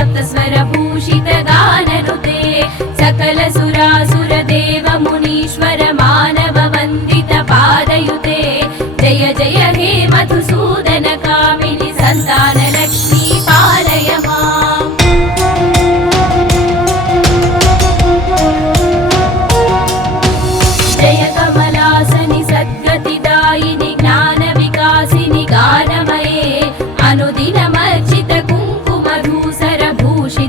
सप्तस्वरभूषित गाननुते सकल सुरासुर देव मुनीश्वर मानव वन्दित पादयुते जय जय हे मधुसूदन कामिनि संतान लक्ष्मी पालय माम् जय कमलासनि सद्गतिदायिनि ज्ञान विकासिनि गानमये अनुदिनमर्चित कुङ्कुमधूसर भूषित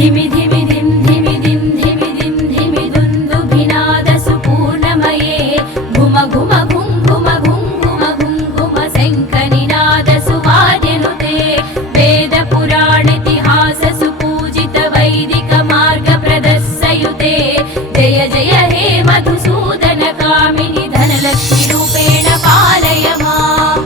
धिमि धिमि धिं धिमि धिं धिमि धिं धिमि दुन्दुभिनादसुपूर्णमये घुम घुम घुं घुम घुं घुम घुं घुम शङ्खनिनादसुवाद्यनुते वेदपुराणेतिहाससुपूजित वैदिकमार्गप्रदस्सयुते जय जय हे मधुसूदन कामिनि धनलक्ष्मीरूपेण पालय माम्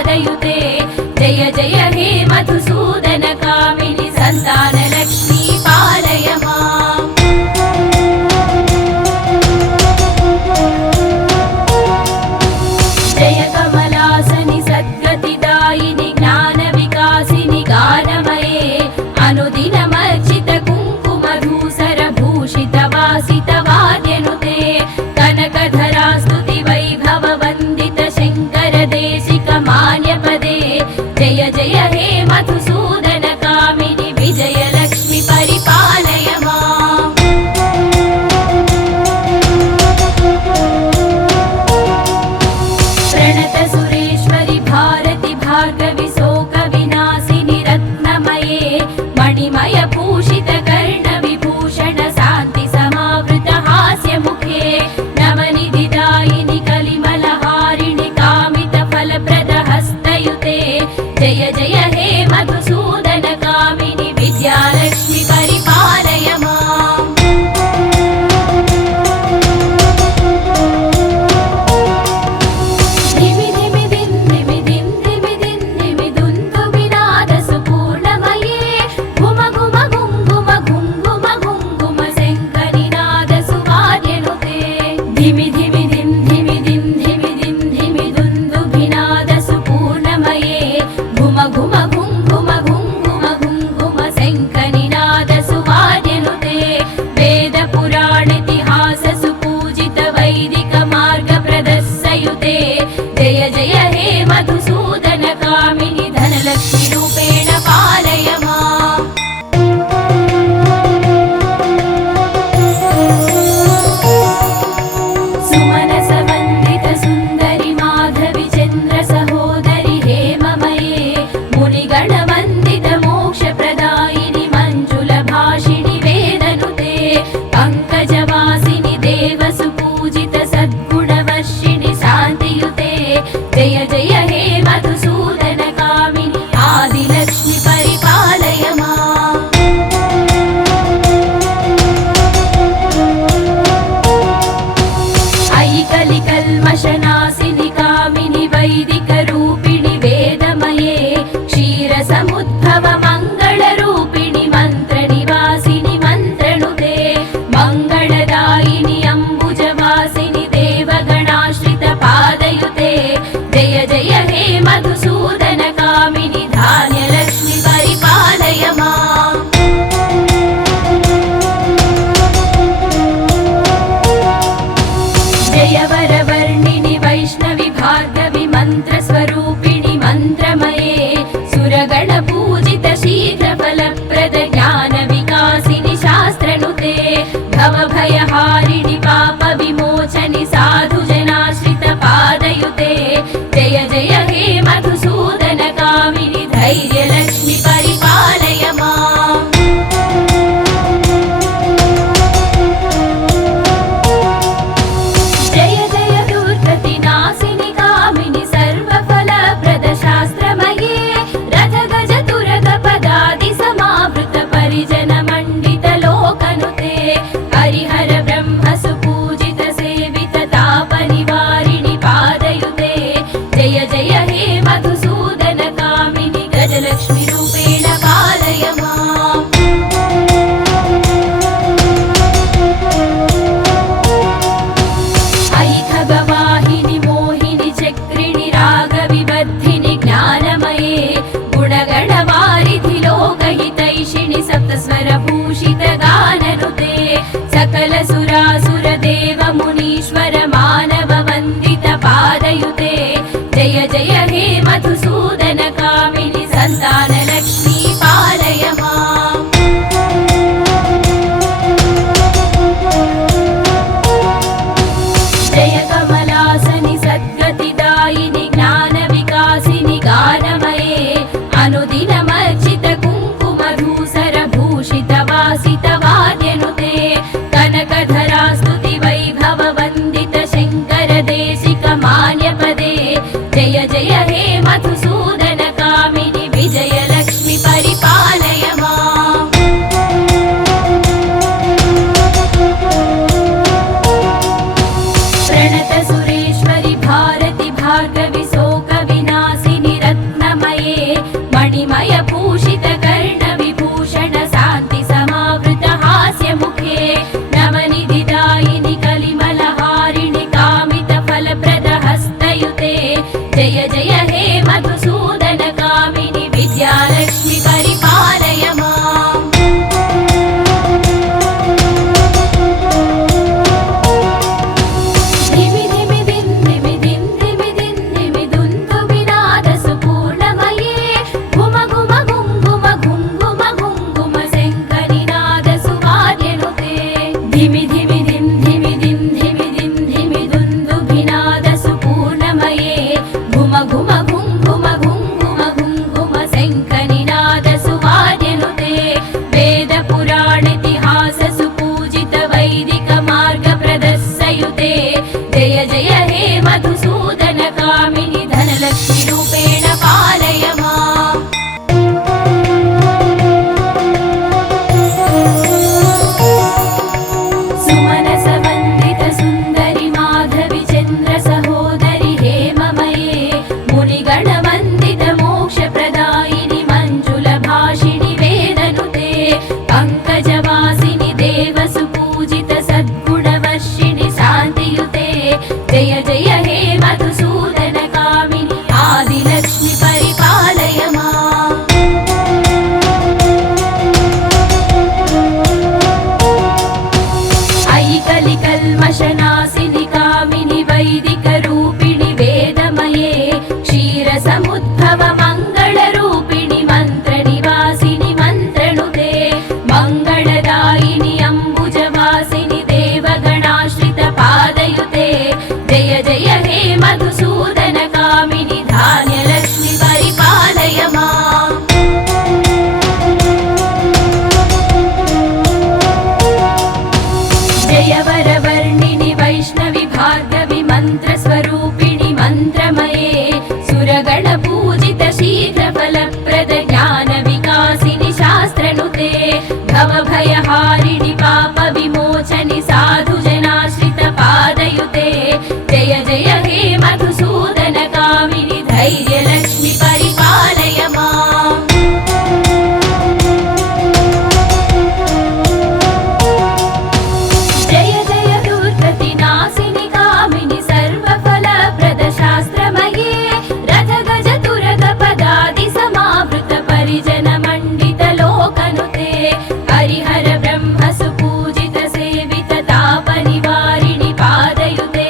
पादयुते जय जय हे मधुसूदन कामिनि सन्तानलक्ष्मी पालय माम् जय कमलासनि सद्गतिदायिनि ज्ञानविकासिनि गानमये अनुदिनमर्चित कुङ्कुमधूसरभूषितवासितवाद्यनुते कनकधरा स्तुति वैभव वन्दित शङ्कर देशिक मान्यपदे जय जय हे मधुसूदन कामिनि विजयलक्ष्मि परिपालय माम् प्रणत सुरेश्वरि भारति भार्गवि शोक विनाशिनि रत्नमये मणिमय भूषित कर्ण विभूषण शान्ति समावृत हास्य मुखे नवनिधिदायिनि कलिमलहारिणि कामित फलप्रद हस्तयुते जय जय हे मधुसूदन कामिनि विद्यालक्ष्मि परिपालय माम् धिमि धिमि दिन धिमि दिन धिमि दिन धिमि दुन्दु विनाद सुपूर्णमये घुम घुम घुङ्घुम घुङ्घुम घुङ्घुम शङ्करिनाद सुवाद्यनुते धिमि धिमि दिन धिमि दिन धिमि दिन धिमि दुन्दु विनाद सुपूर्णमये घुम घुम घुङ्घुम घुङ्घुम घुङ्घुम शङ्करिनाद सुवाद्यनुते वेद पुराणेतिहास सुपूजित वैदिक मार्ग प्रदर्शयुते जय जय हे मधुसूदन कामिनि धनलक्ष्मि रूपेण पालय माम् सुमनस वन्दित सुन्दरि माधवि चन्द्र सहोदरि हेममये मुनिगण वन्दित मोक्षप्रदायिनि मञ्जुल भाषिणि वेदनुते पङ्कजवासिनि देव सुपूजित सद्गुणवर्षिणि शान्तियुते जय जय हे मधुसूदन कामिनि आदिलक्ष्मि परिपालय माम् अयि कलिकल्मषनाशिनि कामिनि वैदिकरूपिणि वेदमये क्षीरसमुद्भव मङ्गलरूपिणि मन्त्रनिवासिनि मन्त्रनुते मङ्गलदायिनि अम्बुजवासिनि देवगणाश्रित पादयुते जय जय हे मधुसूदन कामिनि धान्यलक्ष्मि परिपालय माम् जय वरवर्णिनि वैष्णवि भार्गवि मन्त्रस्वरूपिणि मन्त्रमये सुरगणपूजित शीघ्रफलप्रद ज्ञानविकासिनि शास्त्रनुते भवभयहारिणि पापविमोचनि साधुजनाश्रित पादयुते जय जय हे मधुसूदन कामिनि धैर्यलक्ष्मि परिपालय माम् जय जय दुर्गतिनाशिनि कामिनि सर्वफलप्रद शास्त्रमये रथ गज तुरग पदादि समावृत परिजन मण्डित लोकनुते हरिहर ब्रह्म सुपूजित सेवित तापनिवारिणि पादयुते जय जय हे मधुसूदन कामिनि गजलक्ष्मि रूपेण पालय माम् अयि खगवाहिनि मोहिनि चक्रिणि रागविबद्धिनि ज्ञानमये गुणगणवारिधि लोकहितैषिणि सप्तस्वरभूषित गाननुते सकल सुरासुर देव मुनीश्वर मानव वन्दित पादयुते जय जय हे मधुसूदन कामिनि सन्तानलक्ष्मी पालय माम् जय कमलासनि सद्गतिदायिनि ज्ञानविकासिनि गानमये अनुदिनमर्चित कुङ्कुमधूसरभूषितवासितवाद्यनुते कनकधरा स्तुति वैभव वन्दित शङ्कर देशिक मान्यपदे जय जय हे मधुसूदन कामिनि विजयलक्ष्मि परिपालय माम् प्रणत सुरेश्वरि भारति भार्गवि शोक विनाशिनि मधुसूदन कामिनि विद्यालक्ष्मि परिपालय माम् धिमि धिमि दिन् धिमि दिन् धिमि दिन् धिमि दुन्दुभिनाद सुपूर्णमये घुम घुम घुं घुम घुं घुम घुं घुम शङ्करिनाद सुवाद्यनुते धिमि धिमि दिन् धिमि दिन् धिमि दिन् धिमि दुन्दुभिनाद सुपूर्णमये घुम घुम घुं घुम घुं घुम घुं घुम शङ्करिनाद सुवाद्यनुते वेद पुराण इतिहास सुपूजित वैदिक मार्ग प्रदर्शयुते जय जय हे मधुसूदन कामिनि धनलक्ष्मि रूपेण पालय माम् सुमनस वन्दित सुन्दरि माधवि चन्द्र सहोदरि हेममये मुनिगण वन्दित मोक्ष प्रदायिनि मञ्जुल भाषिणि वेदनुते पङ्कजवासिनि देव सुपूजित सद्गुणवर्षिणि शान्तियुते जय जय हे मधुसूदन कामिनि आदिलक्ष्मि परिपालय माम् अयि कलिकल्मषनाशिनि कामिनि वैदिक रूपिणि वेदमये क्षीरसमुद्भव मङ्गलरूपिणि मन्त्रनिवासिनि मन्त्रनुते मङ्गलदायिनि अम्बुजवासिनि देवगणाश्रित पादयुते जय जय हे मधुसूदन कामिनि धान्यलक्ष्मि परिपालय माम् जय वरवर्णिनि वैष्णवि भार्गवि मन्त्रस्वरूपिणि मन्त्रमये सुरगण पूजित शीघ्रफलप्रद ज्ञान विकासिनि शास्त्रनुते भवभयहारिणि पाप विमोचनि साधुजनाश्रित पादयुते जय जय हे मधुसूदन कामिनि धैर्यलक्ष्मि परिपालय माम् जय जय दुर्गतिनाशिनि कामिनि सर्वफलप्रद शास्त्रमये रथ गज तुरग पदादि समावृत परिजन मण्डित लोकनुते हरिहर ब्रह्म सुपूजित सेवित ताप निवारिणि पादयुते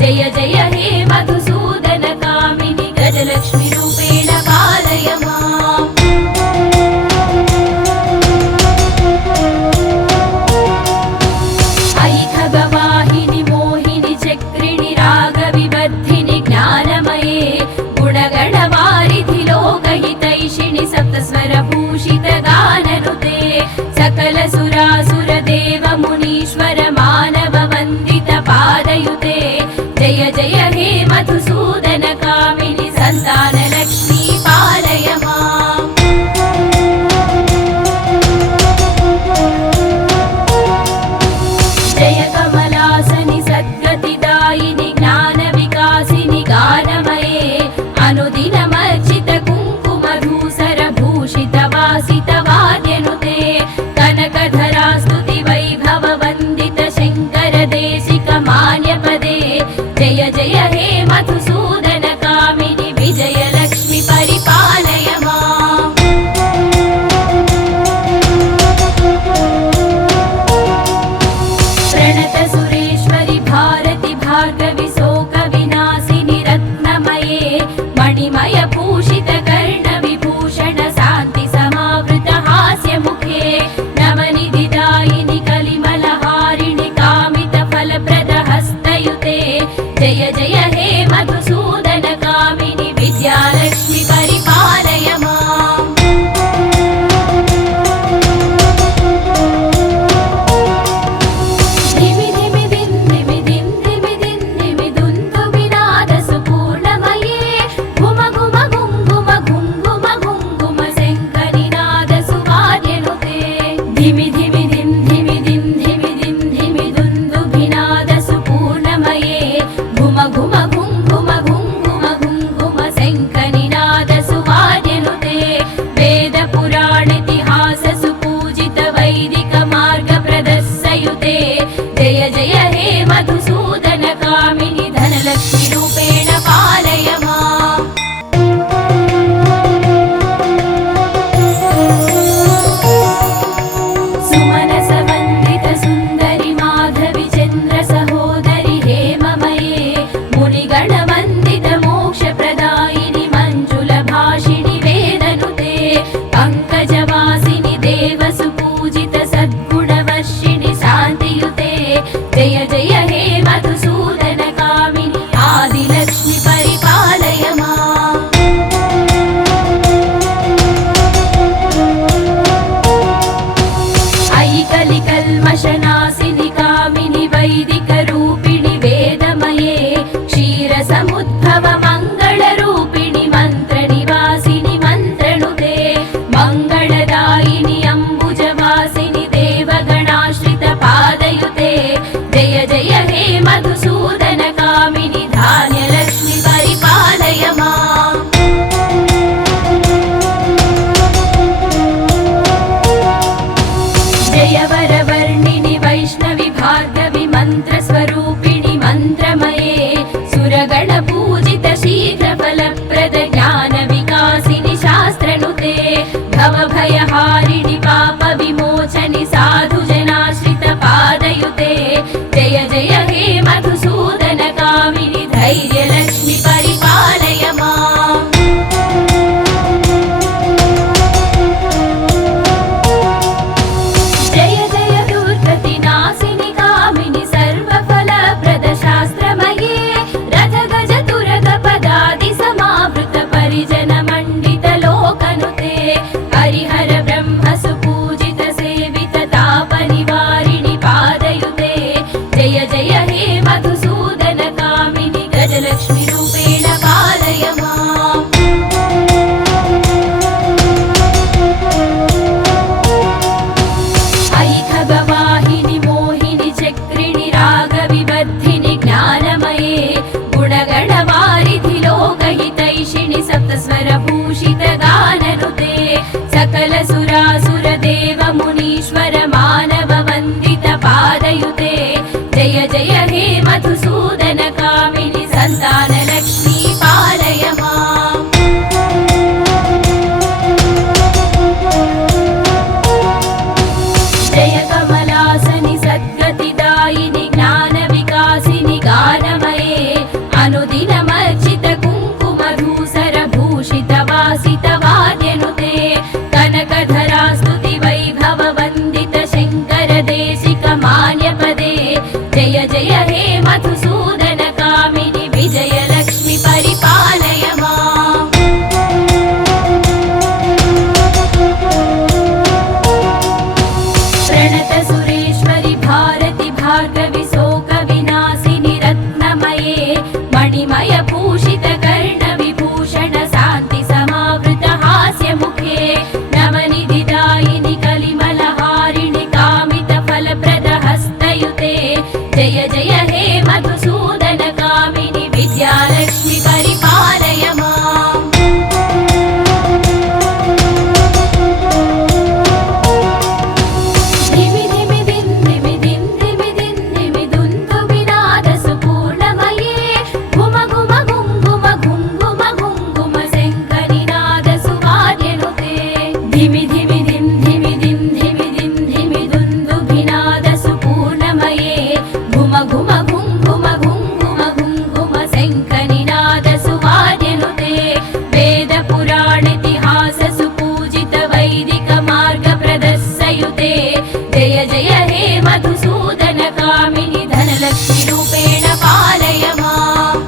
जय जय हे मधुसूदन कामिनि गजलक्ष्मि रूपेण पालय माम् अयि खगवाहिनि मोहिनि चक्रिणि रागविवर्धिनि ज्ञानमये गुणगणवारिधि लोकहितैषिणि सप्तस्वरभूषित गाननुते सकल सुरासुर देव मुनीश्वर मानव वन्दित पादयुते जय जय हे मधुसूदन कामिनि सन्तानलक्ष्मी पालय माम् जय कमलासनि सद्गतिदायिनि ज्ञानविकासिनि गानमये अनुदिनमर्चित कुङ्कुमधूसर भूषित वासित वाद्यनुते कनकधरा स्तुति वैभव वन्दित शङ्कर देशिक मान्यपदे जय जय हे मधुसूदन कामिनि विजयलक्ष्मि परिपालय माम् प्रणत सुरेश्वरि भारति भार्गवि शोक विनाशिनि रत्नमये मणिमय भूषित कर्ण विभूषण शान्ति समावृत हास्य मुखे नवनिधिदायिनि कलिमलहारिणि कामित फलप्रद हस्तयुते जय जय हे मधुसूदन कामिनि विद्यालक्ष्मि परिपालय माम् धिमि धिमि दिन् धिमि दिन् धिमि दिन् धिमि दुन्दुभिनाद सुपूर्णमये घुम घुम घुं लोकनुते हरिहर ब्रह्म सुपूजित सेवित ताप निवारिणि पादयुते जय जय हे मधुसूदन कामिनि गजलक्ष्मी रूपेण पालय माम् अयि खगवाहिनि मोहिनि चक्रिणि रागविवर्धिनि ज्ञानमये गुणगणवारिधि लोकहितैषिणि सप्तस्वरभूषित गाननुते सकल सुरासुर देव मुनीश्वर मानव वन्दित पादयुते जय जय हे मधुसूदन कामिनि सन्तान लक्ष्मी पालय माम् जय कमलासनि सद्गतिदायिनि ज्ञानविकासिनि गानमये अनुदिनमर्चित कुङ्कुमधूसर भूषित वासित वाद्यनुते कनकधरा स्तुति वैभव वन्दित शङ्कर देशिक मान्यपदे जय जय हे मधुसूदन कामिनि विजयलक्ष्मी परिपालय माम् प्रणत सुरेश्वरि भारति भार्गवि शोक विनाशिनि रत्नमये मणिमय भूषित कर्ण विभूषण शान्ति समावृत हास्य मुखे नवनिधिदायिनि कलिमलहारिणि कामित फलप्रद हस्तयुते जय जय हे मधुसूदन कामिनि विद्यालक्ष्मी परिपालय माम् धिमि धिमि दिन् धिमि दिन् धिमि दिन् धिमि दुन्दु विनाद सुपूर्णमये घुम घुम घुङ्घुम घुङ्घुम घुङ्घुम शङ्खनिनाद सुवाद्यनुते धिमि धिमि दिन् धिमि दिन् धिमि दिन् धिमि दुन्दुभिनाद सुपूर्णमये घुम घुम घुङ्घुम घुङ्घुम घुङ्घुम शङ्खनिनाद सुवाद्यनुते वेद पुराणेतिहास सुपूजित वैदिक मार्ग प्रदर्शयुते जय जय हे मधुसूदन कामिनि धनलक्ष्मी रूपेण पालय माम्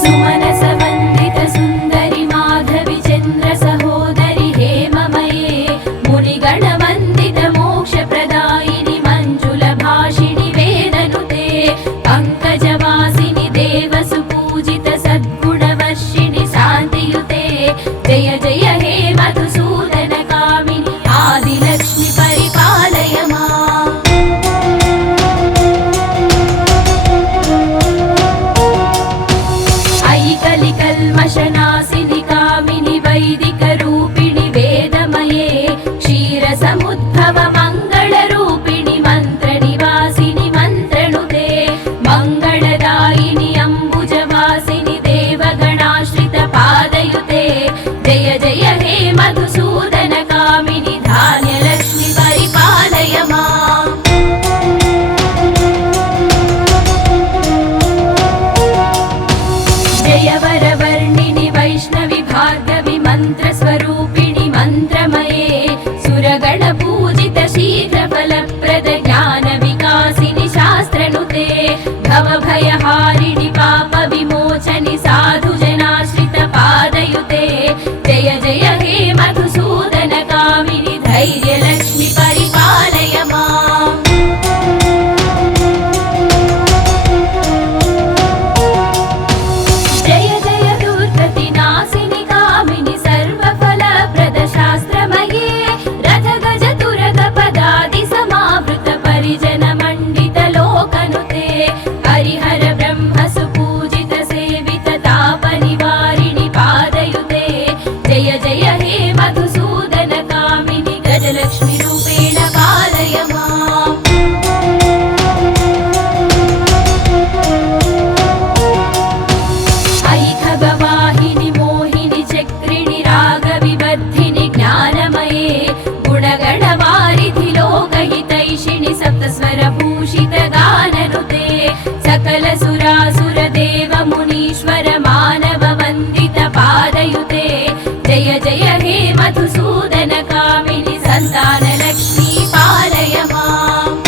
सुमनस वन्दित सुन्दरि माधवि चन्द्र सहोदरि हेममये मुनिगण वन्दित मोक्षप्रदायिनि मञ्जुल भाषिणि वेदनुते पङ्कजवासिनि देव सुपूजित सद्गुणवर्षिणि शान्तियुते जय जय हे मधुसूदन कामिनि आदिलक्ष्मी परिपालय माम् अयि कलिकल्मषनाशिनि कामिनि वैदिकरूपिणि वेदमये क्षीरसमुद्भव मङ्गलरूपिणि मन्त्रनिवासिनि मन्त्रनुते मङ्गलदायिनि अम्बुजवासिनि देवगणाश्रित पादयुते जय जय हे मधुसूदन कामिनि धान्यलक्ष्मी परिपालय माम् जय वरवर्णिनि वैष्णवि भार्गवि मन्त्रस्वरूपिणि मन्त्रमये सुरगणपूजित शीघ्रफलप्रद ज्ञानविकासिनि शास्त्रनुते भवभयहारिणि पापविमोचनि साधुजनाश्रित पादयुते जय जय हे मधुसूदन कामिनि धैर्यलक्ष्मी परिपालय माम् जय जय दुर्गतिनाशिनि कामिनि सर्वफलप्रद शास्त्रमये रथ गज तुरग पदादि समावृत परिजन मण्डित लोकनुते हरिहर ब्रह्म सुपूजित सेवित ताप निवारिणि पादयुते जय जय हे मधुसूदन कामिनि गजलक्ष्मी रूपेण पालय माम् अयि खगवाहिनि मोहिनि चक्रिणि रागविवर्धिनि ज्ञानमये गुणगणवारिधि लोकहितैषिणि सप्तस्वरभूषित गाननुते सकल सुरासुर देव मुनीश्वर मानव वन्दित पादयुते जय जय हे मधुसूदन कामिनि सन्तान लक्ष्मी पालय माम्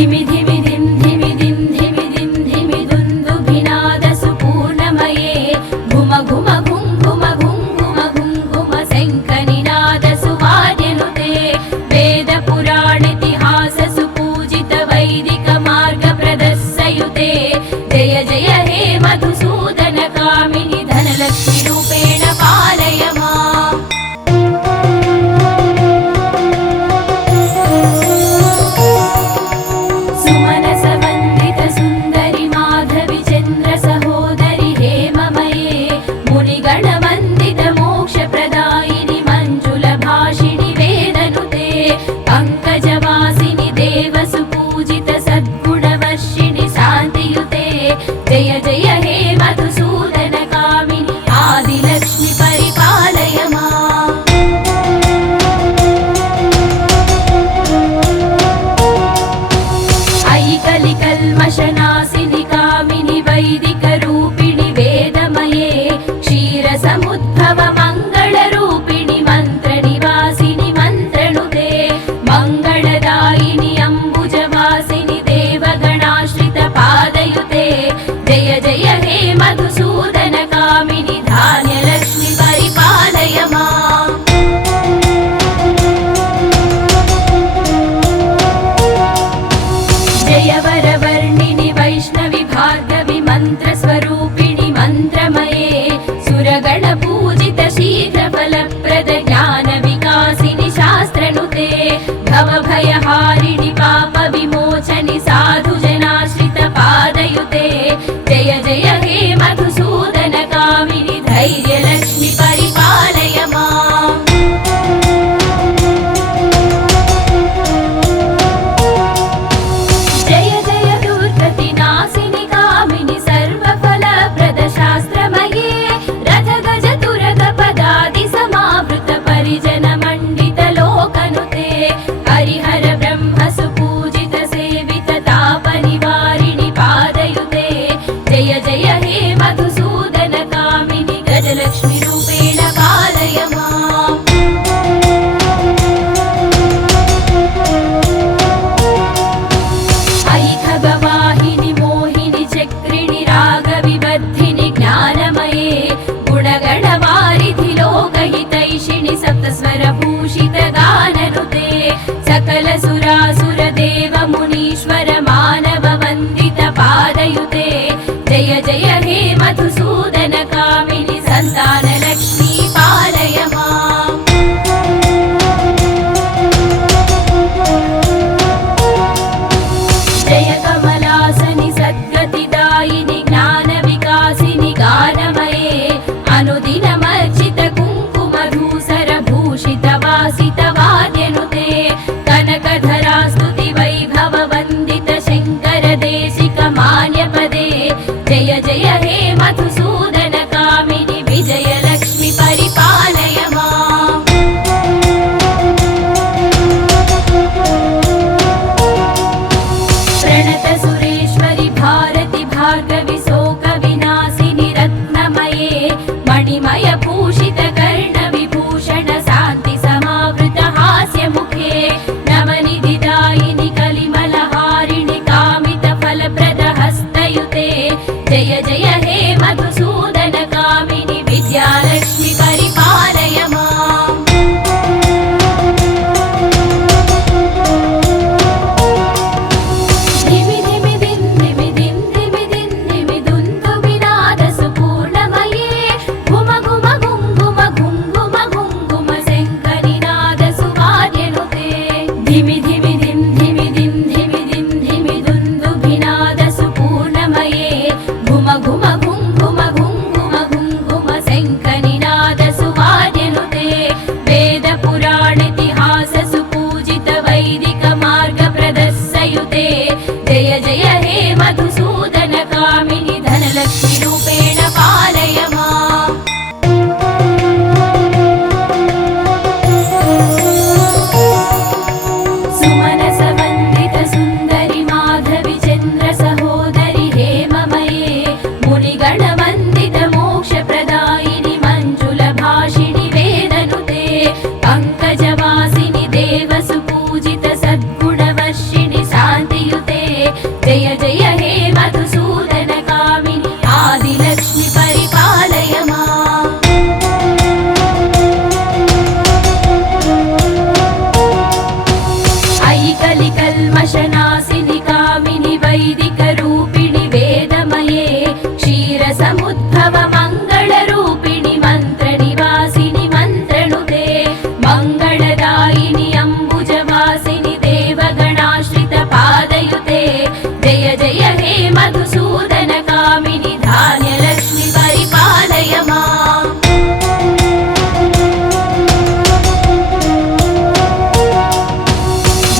धिमि धिमि धिं धिमि दिं धिमि दिं धिमि दुन्दुभिनादसु पूर्णमये घुम घुम घुं घुम घुं घुम घुं घुम शङ्खनिनादसु वाद्यनुते वेदपुराणेतिहाससु पूजित वैदिक मार्गप्रदस्सयुते जय जय हे मधुसूदन कामिनि धनलक्ष्मी रूपेण पालय माम् सुमनसवन्दित सुन्दरि माधवि चन्द्र सहोदरि हेममये मुनिगणवन्दित मोक्षप्रदायिनि मञ्जुलभाषिणि वेदनुते पङ्कजवासिनि देवसु पूजित सद्गुणवर्षिणि शान्तियुते जय जय हे मधुसूदन कामिनि आदिलक्ष्मि परिपालय माम् कलिकल्मषनाशिनि कामिनि वैदिकरूपिणि वेदमये क्षीरसमुद्भव मङ्गलरूपिणि मन्त्रनिवासिनि मन्त्रनुते मङ्गलदायिनि अम्बुजवासिनि देवगणाश्रित पादयुते जय जय हे मधुसूदन कामिनि धान्यलक्ष्मि परिपालय माम् जय वरवर्णिनि वैष्णवि भार्गवि मन्त्रस्वरूपिणि मन्त्रमये सुरगणपूजित शीघ्रफलप्रद ज्ञानविकासिनि शास्त्रनुते भवभयहारिणि पापविमोचनि साधुजनाश्रित पादयुते जय जय हे मधुसूदन कामिनि धैर्यलक्ष्मि परिपालय माम् जय जय दुर्गतिनाशिनि कामिनि सर्वफलप्रदशास्त्रमये रथगज तुरगपदादि समावृत परिजनमण्डित लोकनुते हरिहर ब्रह्म सुपूजित सेवित तापनिवारिणि पादयुते जय जय हे मधुसूदन कामिनि गजलक्ष्मि रूपेण पालय माम् अयि खगवाहिनि मोहिनि चक्रिणि रागविबद्धिनि ज्ञानमये गुणगणवारिधि लोकहितैषिणि सप्तस्वरभूषित गाननुते सकल सुरासुर देव मुनीश्वर मानव वन्दित पादयुते जय जय हे मधुसूदन कामिनि सन्तानलक्ष्मी पालय माम् जय कमलासनि सद्गतिदायिनि ज्ञानविकासिनि गानमये अनुदिनमर्चित कुङ्कुमधूसर भूषित वासित वाद्यनुते कनकधरा स्तुति वैभव वन्दित शङ्कर देशिक मान्यपदे जय जय हे मधुसूदन कामिनि विजयलक्ष्मि परिपालय माम् प्रणत सुरेश्वरि भारति भार्गवि शोकविनाशिनि रत्नमये मणिमय भूषित कर्णविभूषण शान्ति समावृत हास्यमुखे नवनिधिदायिनि कलिमलहारिणि कामित फलप्रद हस्तयुते जय जय हे मधुसूदन कामिनि विद्यालक्ष्मि परिपालय माम् धिमि धिमि दिं धिमि दिं धिमि दिं धिमि दुन्दुभिनादसु पूर्णमये घुम घुम घुं घुम घुं घुम घुं घुम शङ्खनिनादसु वाद्यनुते धिमि धिमि दिं धिमि दिं धिमि दिं धिमि दुन्दुभिनादसु पूर्णमये घुम घुम घुं घुम घुं घुम घुं घुम शङ्खनिनादसु वाद्यनुते वेदपुराणेतिहाससु पूजित वैदिक मार्गप्रदस्सयुते जय जय हे मधुसूदन कामिनि धनलक्ष्मि रूपेण पालय माम् सुमनसवन्दित सुन्दरि माधवि चन्द्र सहोदरि हेममये मुनिगणवन्दित मोक्षप्रदायिनि मञ्जुलभाषिणि वेदनुते पङ्कजवासिनि देवसु पूजित सद्गुणवर्षिणि शान्तियुते वैदिकरूपिणि वेदमये क्षीरसमुद्भव मङ्गलरूपिणि मन्त्रनिवासिनि मन्त्रनुते मङ्गलदायिनि अम्बुजवासिनि देवगणाश्रितपादयुते जय जय हे मधुसूदनकामिनि धान्यलक्ष्मि परिपालय माम्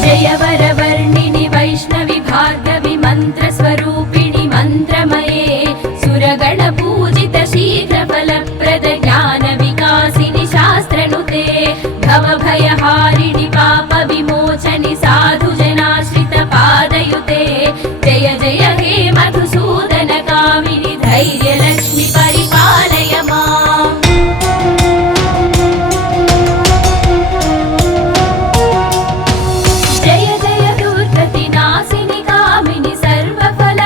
जय वरवर्णिनि वैष्णवि भार्गवि मन्त्रस्वरूपिणि मन्त्रमये सुरगणपूजित शीघ्रफलप्रद ज्ञानविकासिनि शास्त्रनुते भवभयहारिणि पापविमोचनि साधुजनाश्रितपादयुते जय जय हे मधुसूदनकामिनि धैर्यलक्ष्मि परिपालय माम् जय जय दुर्गतिनाशिनि कामिनि सर्वफल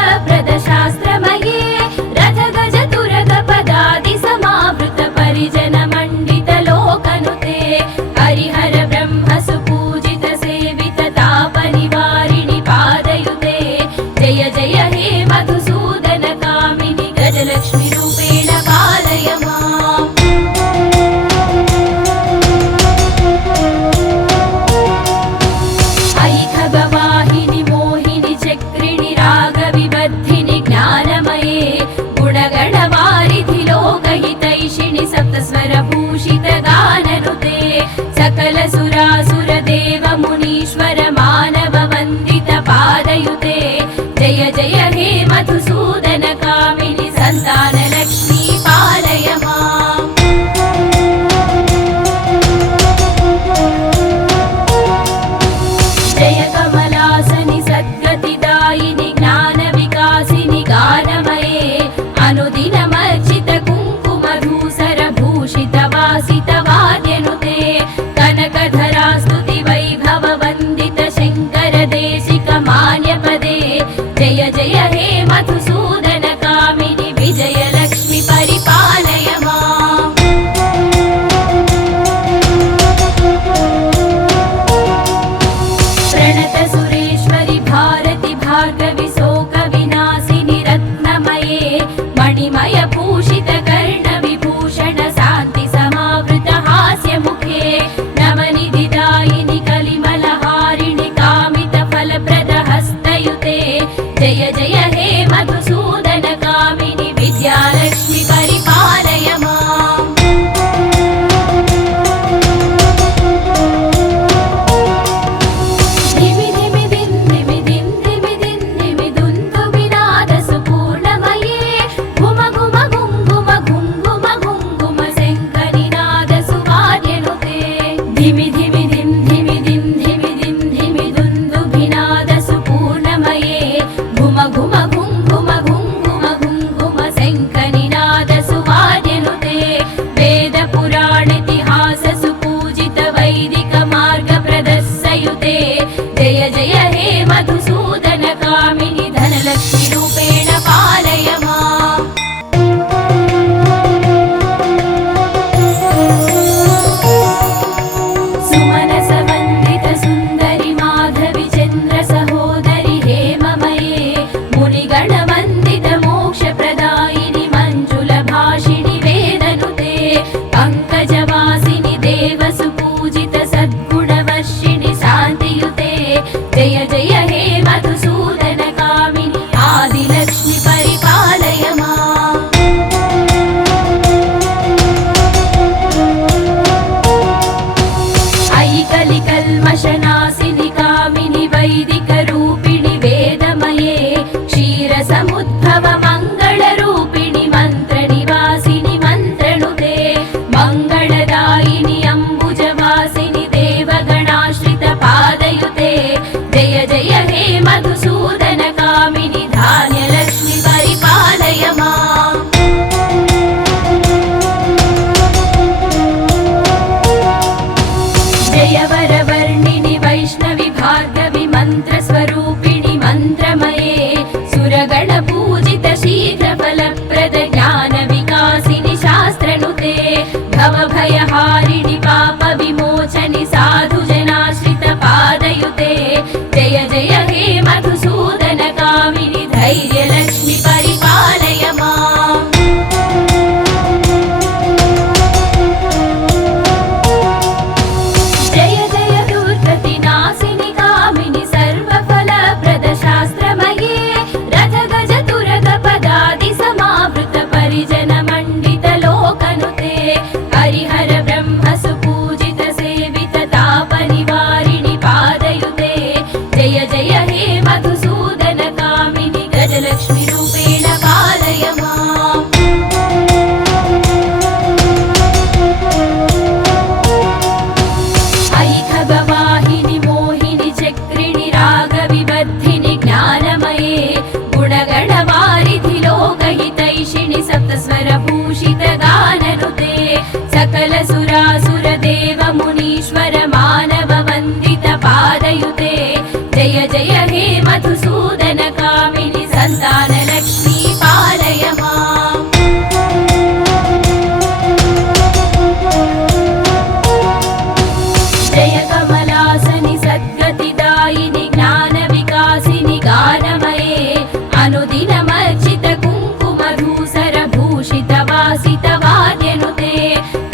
सन्तानलक्ष्मी पालय माम् जय कमलासनि सद्गतिदायिनि ज्ञानविकासिनि गानमये अनुदिनमर्चित कुङ्कुमधूसर भूषित वासित वाद्यनुते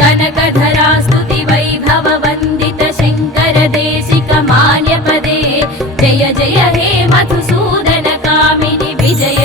कनकधरा स्तुति वैभव वन्दित शङ्कर देशिक मान्यपदे जय जय हे मधुसूदन कामिनि विजय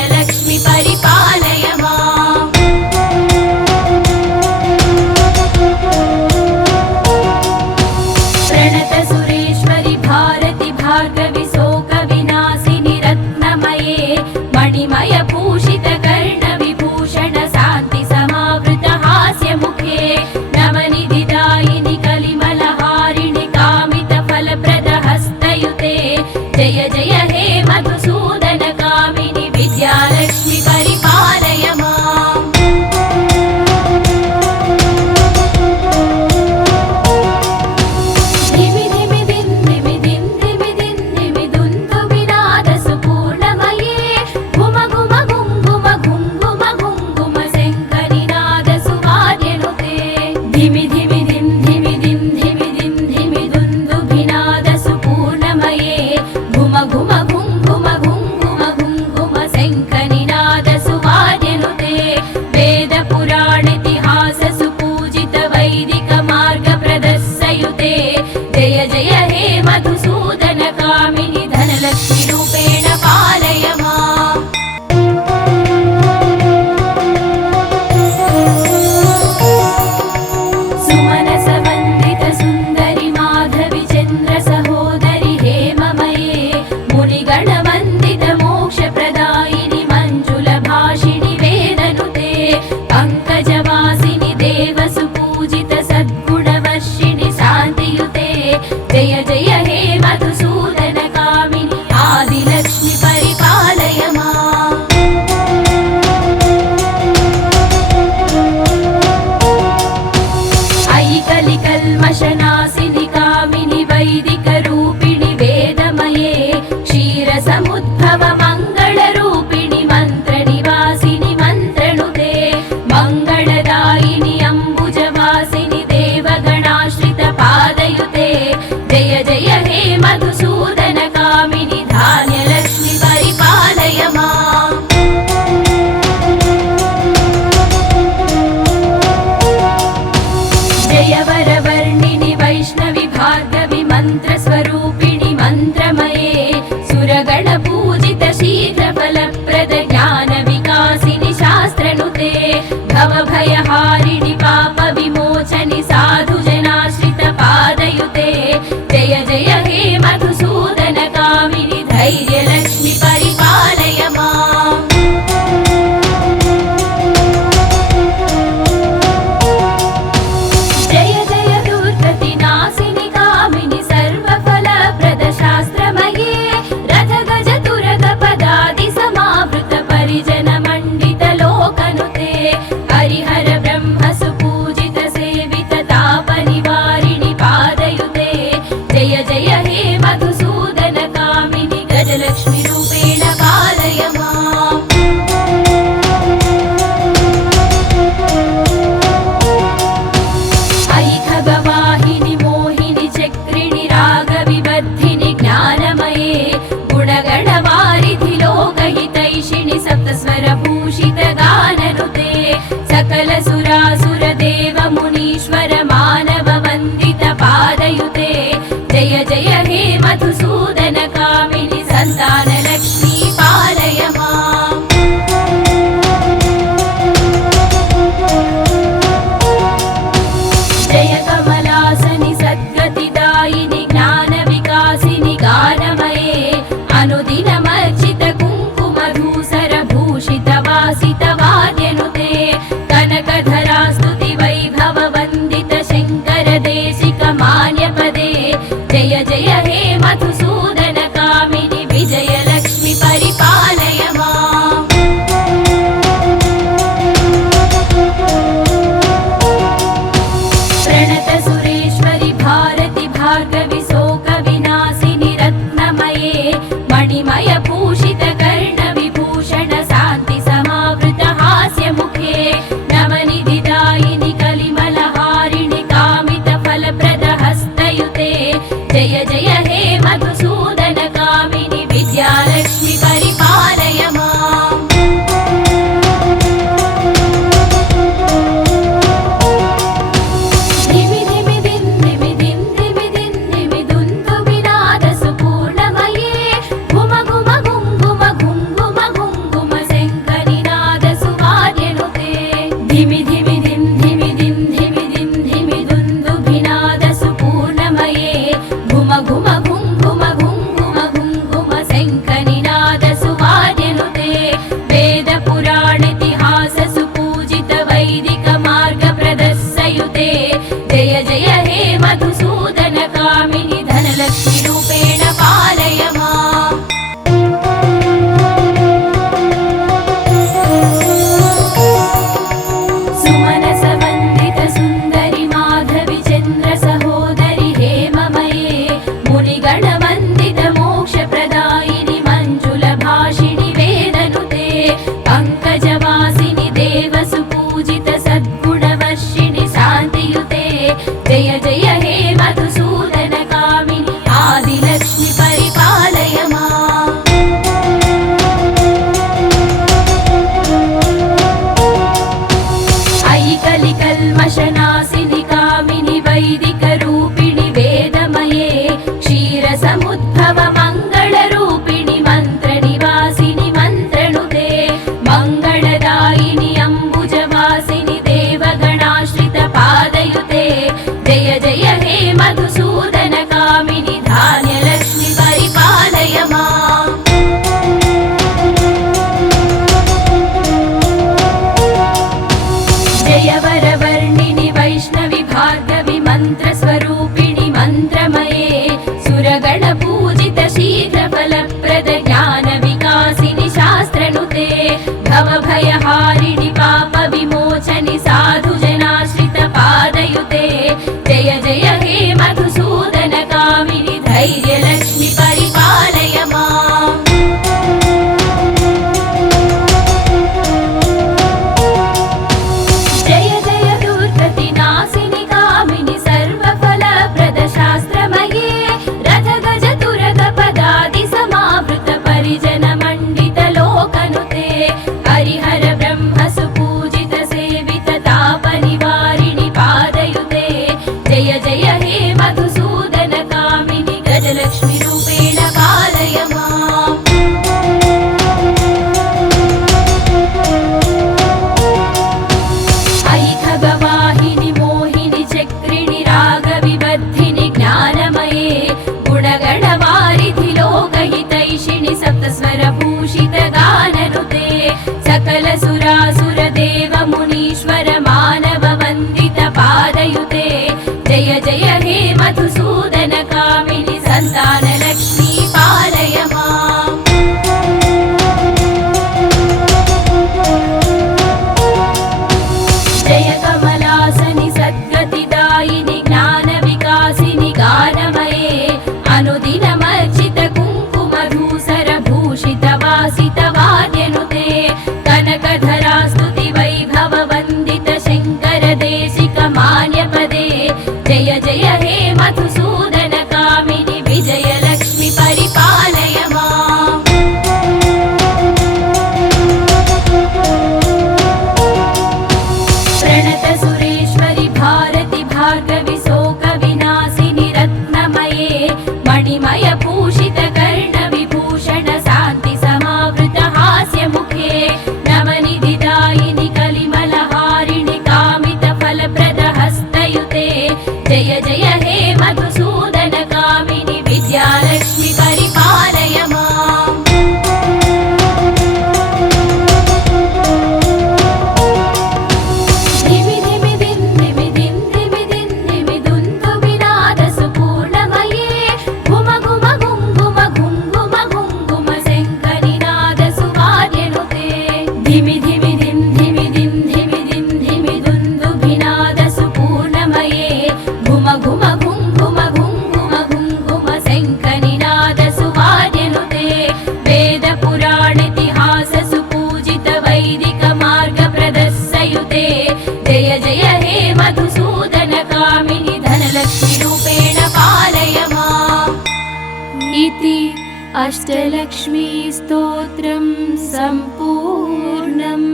अष्टलक्ष्मी स्तोत्रं सम्पूर्णम्।